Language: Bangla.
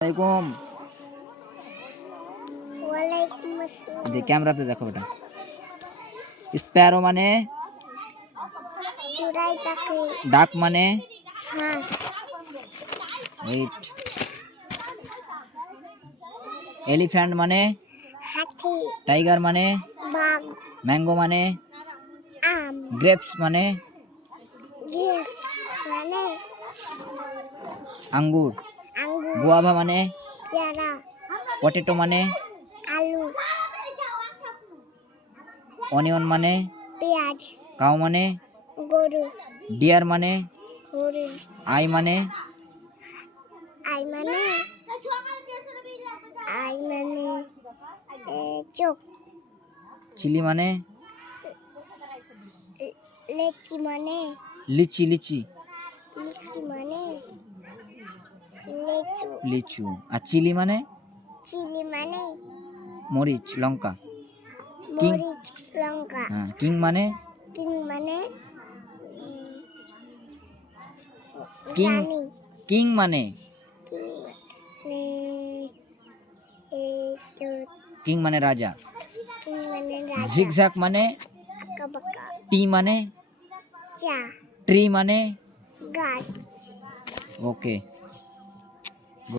আলাইকুম। ওয়ালাইকুম আসসালাম। ক্যামেরাতে দেখো বেটা। স্প্যারো মানে চড়াই পাখি। ডাক মানে হাঁস। ওয়েট। এলিফ্যান্ট মানে হাতি। টাইগার মানে বাঘ। ম্যাঙ্গো মানে আম। গ্রেপস মানে গ্রেপ মানে আঙ্গুর। আঙ্গুর। গুয়াভা মানে পেয়ারা। পটেটো মানে আলু। অনিয়ন মানে পেঁয়াজ। কাউ মানে গরু। ডিয়ার মানে হরিণ। আই মানে আই মানে আই মানে চোখ। চিলি মানে লেচি মানে লিচি। লিচি লিচি মানে লেচু। লিচু। আর চিলি মানে চিলি মানে মরিচ লঙ্কা। কিং। মরিচ লঙ্কা। হ্যাঁ। কিং মানে কিং মানে কিং। রানী। কিং মানে কিং মানে এই তো কিং মানে রাজা। কিং মানে রাজা। জিগজ্যাগ মানে আঁকা বাঁকা। টি মানে চা। ট্রি মানে গাছ। ওকে।